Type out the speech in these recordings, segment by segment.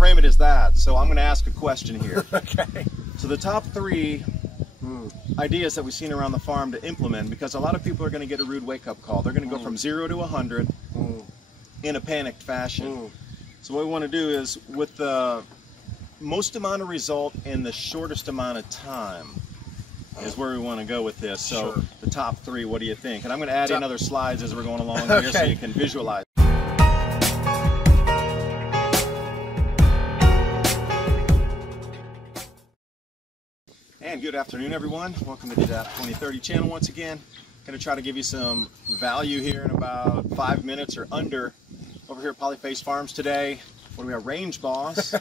frame it as that, so I'm going to ask a question here. Okay. So the top three ideas that we've seen around the farm to implement, because a lot of people are going to get a rude wake-up call. They're going to go from 0 to 100 in a panicked fashion. So what we want to do is, with the most amount of result in the shortest amount of time, is where we want to go with this. So the top three, what do you think? And I'm going to add in other slides as we're going along here so you can visualize. And good afternoon, everyone. Welcome to the E.S.T 2030 channel once again. Going to try to give you some value here in about 5 minutes or under over here at POLYFACE Farms today. What do we have? Range boss.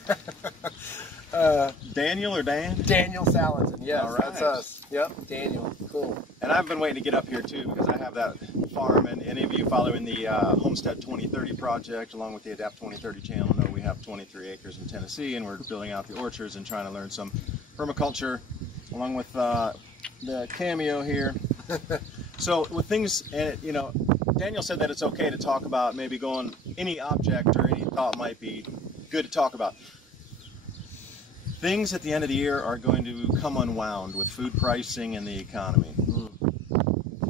Daniel or Dan? Daniel Salatin. Yes, all right. That's us. Yep, Daniel. Cool. And I've been waiting to get up here too, because I have that farm, and any of you following the Homestead 2030 project along with the E.S.T 2030 channel know we have 23 acres in Tennessee, and we're building out the orchards and trying to learn some permaculture along with the cameo here. So with things, you know, Daniel said that it's okay to talk about maybe going any object or any thought might be good to talk about. Things at the end of the year are going to come unwound with food pricing and the economy.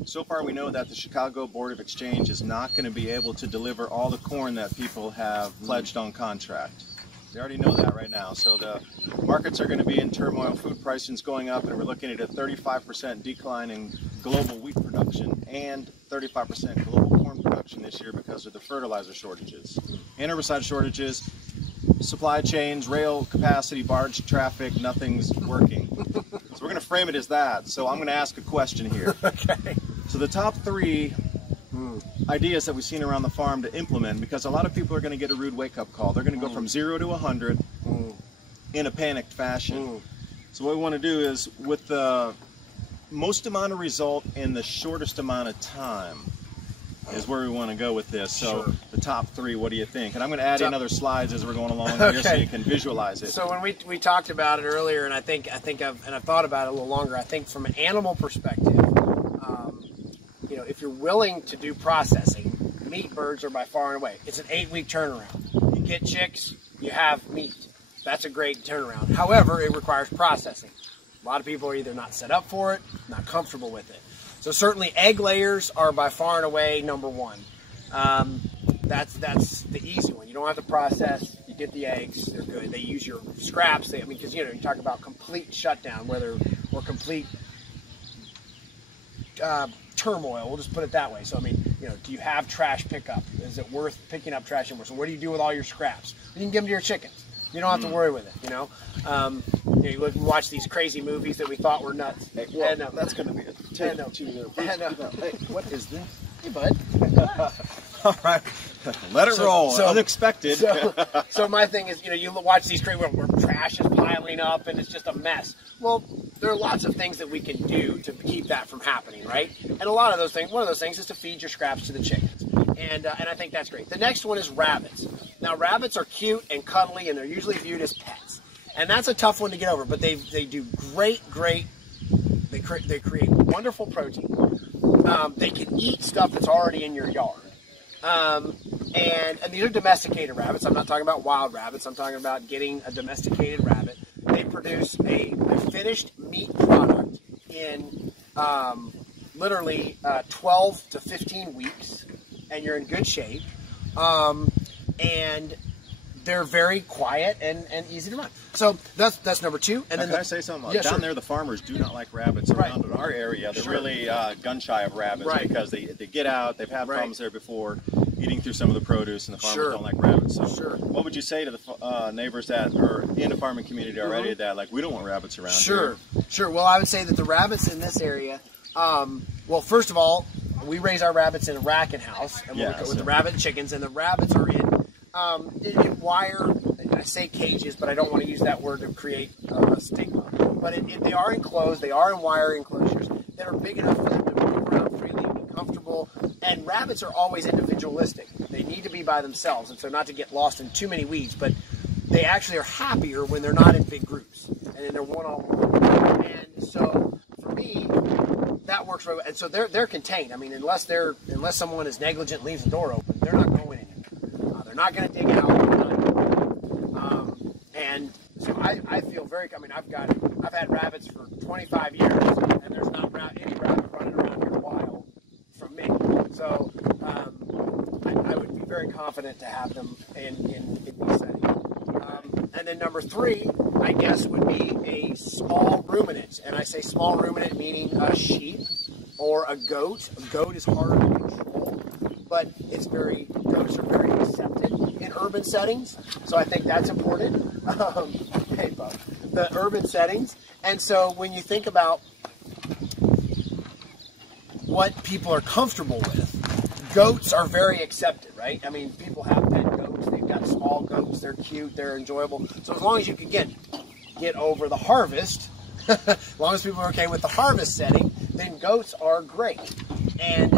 So far we know that the Chicago Board of Exchange is not going to be able to deliver all the corn that people have pledged on contract. They already know that right now. So the markets are going to be in turmoil, food pricing's going up, and we're looking at a 35% decline in global wheat production and 35% global corn production this year because of the fertilizer shortages and herbicide shortages, supply chains, rail capacity, barge traffic, nothing's working. So we're going to frame it as that. So I'm going to ask a question here. Okay. So the top three ideas that we've seen around the farm to implement, because a lot of people are going to get a rude wake-up call. They're going to go from 0 to 100 in a panicked fashion. So what we want to do is, with the most amount of result in the shortest amount of time, is where we want to go with this. So the top three, what do you think? And I'm going to add in other slides as we're going along here so you can visualize it. So when we talked about it earlier, and I've thought about it a little longer. I think from an animal perspective, you know, if you're willing to do processing, meat birds are by far and away. It's an 8-week turnaround. You get chicks, you have meat. That's a great turnaround. However, it requires processing. A lot of people are either not set up for it, not comfortable with it. So certainly egg layers are by far and away number one. That's the easy one. You don't have to process. You get the eggs. They're good. They use your scraps. I mean, because you know, you talk about complete shutdown, or complete turmoil. We'll just put it that way. So I mean, you know, do you have trash pickup? Is it worth picking up trash anymore? So what do you do with all your scraps? You can give them to your chickens. You don't have to worry with it. You know, you look and watch these crazy movies that we thought were nuts. Hey, well, that's going to be a take two there. Hey, what is this? Hey, bud. All right, let it roll. Unexpected. So my thing is, you know, you watch these crazy where trash is piling up and it's just a mess. Well, there are lots of things that we can do to keep that from happening, right? And a lot of those things, one of those things is to feed your scraps to the chickens. And I think that's great. The next one is rabbits. Now, rabbits are cute and cuddly, and they're usually viewed as pets. And that's a tough one to get over, but they do great, they create wonderful protein. They can eat stuff that's already in your yard. And these are domesticated rabbits. I'm not talking about wild rabbits. I'm talking about getting a domesticated rabbit. They produce a finished meat product in literally 12 to 15 weeks, and you're in good shape. And they're very quiet and easy to run. So that's number two. And then can I say something? Yeah, down there, the farmers do not like rabbits around in our area. They're really gun shy of rabbits because they get out. They've had problems there before, eating through some of the produce, and the farmers don't like rabbits. So what would you say to the neighbors that are in the farming community already that like, we don't want rabbits around here? Sure. Well, I would say that the rabbits in this area, well, first of all, we raise our rabbits in a racking house, and with the rabbit and chickens, and the rabbits are in wire, I say cages, but I don't want to use that word to create a stigma. But they are enclosed, they are in wire enclosures that are big enough for them to move around freely and be comfortable. And rabbits are always individualistic. They need to be by themselves, and so not to get lost in too many weeds, but they actually are happier when they're not in big groups and they're one-on-one. And so for me, that works right. And so they're contained. I mean, unless someone is negligent, leaves the door open, they're not going anywhere. They're not going to dig out. I feel very, I mean, I've had rabbits for 25 years, and there's not any rabbit running around here wild from me. So I would be very confident to have them in these settings. And then number 3, I guess, would be a small ruminant. And I say small ruminant meaning a sheep or a goat. A goat is harder to control, but goats are very accepted in urban settings. So I think that's important. Hey, Bob. The urban settings. And so when you think about what people are comfortable with, goats are very accepted, right? I mean, people have pet goats. They've got small goats. They're cute. They're enjoyable. So as long as you can get over the harvest, as long as people are okay with the harvest setting, then goats are great, and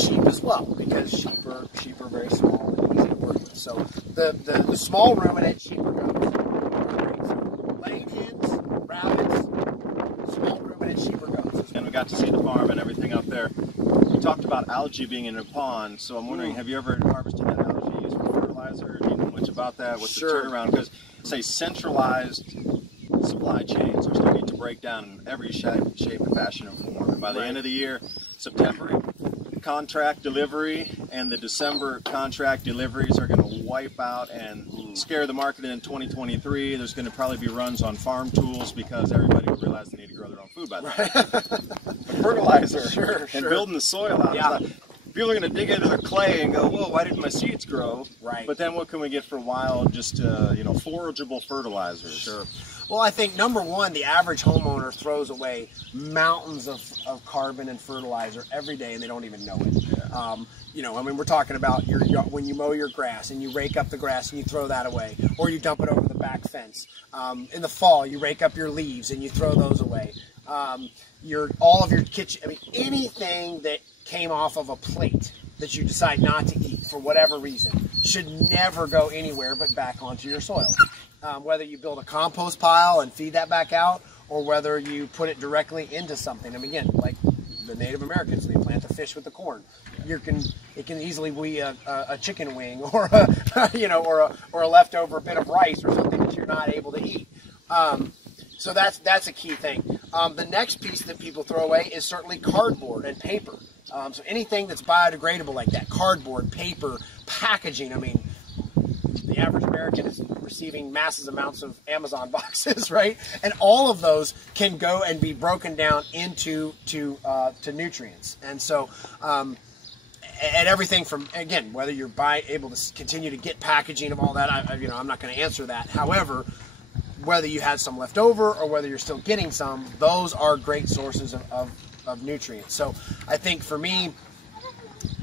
sheep as well, because sheep are very small and easy to work with. So the small ruminant sheep or goats are great. So laying hens, rabbits, small ruminant sheep or goats. And we got to see the farm and everything up there. You talked about algae being in a pond, so I'm wondering, have you ever harvested that algae used for fertilizer? Do you know much about that? What's the turnaround? Because, say, centralized supply chains are starting to break down in every shape and fashion and form. And by the end of the year, September contract delivery and the December contract deliveries are going to wipe out and scare the market in 2023. There's going to probably be runs on farm tools because everybody will realize they need to grow their own food by then. Fertilizer and building the soil out. People are going to dig into their clay and go, whoa, why didn't my seeds grow? Right. But then what can we get for wild, just, forageable fertilizers? Sure. Well, I think number one, the average homeowner throws away mountains of carbon and fertilizer every day and they don't even know it. Yeah. I mean, we're talking about when you mow your grass and you rake up the grass and you throw that away, or you dump it over the back fence. In the fall, you rake up your leaves and you throw those away. All of your kitchen, I mean, anything that came off of a plate that you decide not to eat for whatever reason should never go anywhere but back onto your soil. Whether you build a compost pile and feed that back out, or whether you put it directly into something. I mean, again, like the Native Americans, they plant the fish with the corn. It can easily be a chicken wing or or a leftover bit of rice or something that you're not able to eat. So that's a key thing. The next piece that people throw away is certainly cardboard and paper. So anything that's biodegradable like that, cardboard, paper, packaging. I mean, the average American is receiving massive amounts of Amazon boxes, right? And all of those can go and be broken down into to nutrients. And so, and everything from, again, whether you're able to continue to get packaging of all that, I'm not going to answer that. However, whether you had some left over or whether you're still getting some, those are great sources of nutrients. So I think for me,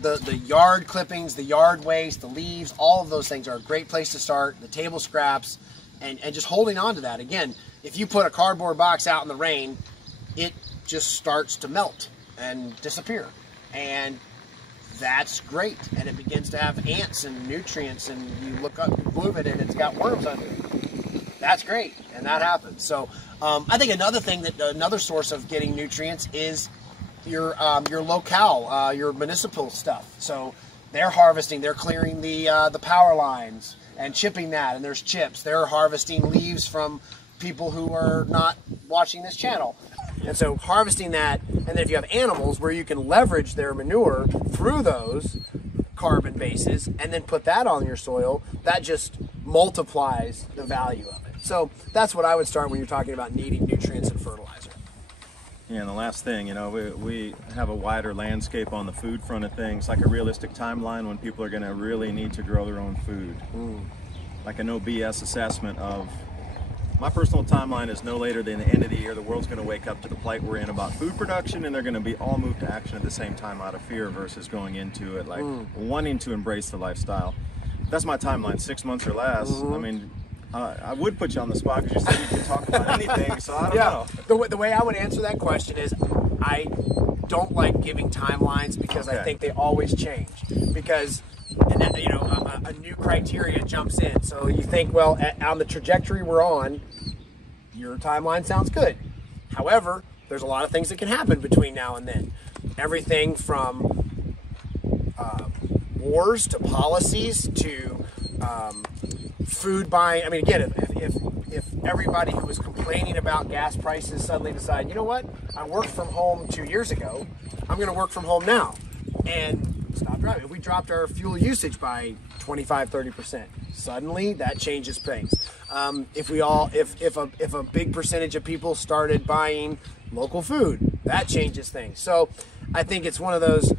the yard clippings, the yard waste, the leaves, all of those things are a great place to start. The table scraps, and just holding on to that. Again, if you put a cardboard box out in the rain, it just starts to melt and disappear. And that's great. And it begins to have ants and nutrients, and you look up, you move it, and it's got worms under it. That's great, and that happens. So I think another source of getting nutrients is your locale, your municipal stuff. So they're harvesting, they're clearing the power lines and chipping that, and there's chips. They're harvesting leaves from people who are not watching this channel. And so harvesting that, and then if you have animals where you can leverage their manure through those carbon bases and then put that on your soil, that just multiplies the value of it. So that's what I would start when you're talking about needing nutrients and fertilizer. Yeah, and the last thing, we have a wider landscape on the food front of things, like a realistic timeline when people are going to really need to grow their own food. Like a no BS assessment of, my personal timeline is no later than the end of the year, the world's going to wake up to the plight we're in about food production, and they're going to be all moved to action at the same time out of fear versus going into it like wanting to embrace the lifestyle. That's my timeline, 6 months or less. I mean, I would put you on the spot because you said you could talk about anything, so I don't know. The way I would answer that question is, I don't like giving timelines because I think they always change. Because a new criteria jumps in. So you think, well, on the trajectory we're on, your timeline sounds good. However, there's a lot of things that can happen between now and then. Everything from wars to policies to food buying. I mean, again, if everybody who was complaining about gas prices suddenly decide, you know what, I worked from home 2 years ago, I'm going to work from home now, and stop driving. If we dropped our fuel usage by 25-30%, suddenly that changes things. If a big percentage of people started buying local food, that changes things. So I think it's one of those,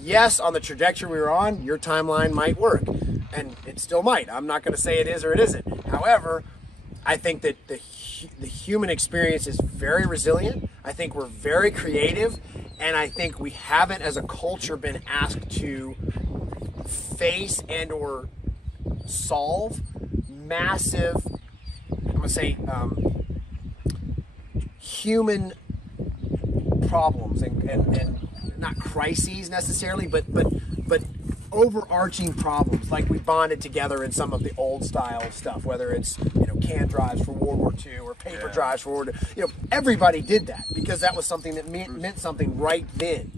yes, on the trajectory we were on, your timeline might work, and it still might. I'm not going to say it is or it isn't. However, I think that the human experience is very resilient. I think we're very creative, and I think we haven't, as a culture, been asked to face and or solve massive, I'm going to say, human problems and not crises necessarily, but overarching problems, like we bonded together in some of the old style stuff, whether it's, you know, can drives for World War II or paper drives for World War II. You know, everybody did that because that was something that meant something right then.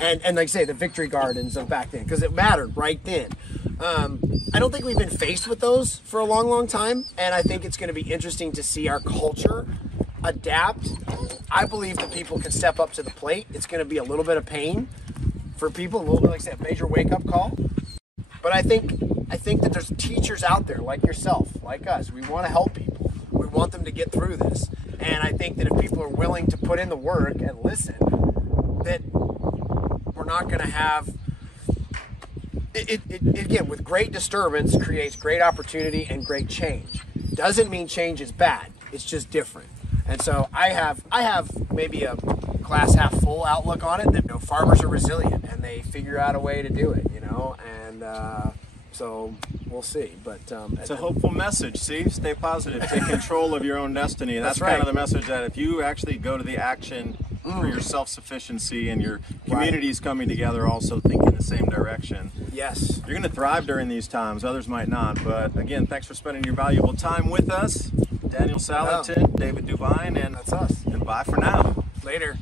And like I say, the victory gardens of back then, because it mattered right then. I don't think we've been faced with those for a long time, and I think it's going to be interesting to see our culture adapt. I believe that people can step up to the plate. It's going to be a little bit of pain for people, a little bit, like I said, a major wake-up call. But I think that there's teachers out there like yourself, like us. We want to help people. We want them to get through this. And I think that if people are willing to put in the work and listen, that we're not going to have... Again, with great disturbance creates great opportunity and great change. Doesn't mean change is bad. It's just different. And so I have maybe a glass half full outlook on it, that, you know, farmers are resilient and they figure out a way to do it, you know, and so we'll see. But it's a hopeful message. See, stay positive, take control of your own destiny. That's right. Kind of the message, that if you actually go to the action for your self-sufficiency and your communities coming together, also thinking the same direction. Yes, you're going to thrive during these times. Others might not. But again, thanks for spending your valuable time with us. Daniel Salatin, David Duvine, and that's us. And bye for now. Later.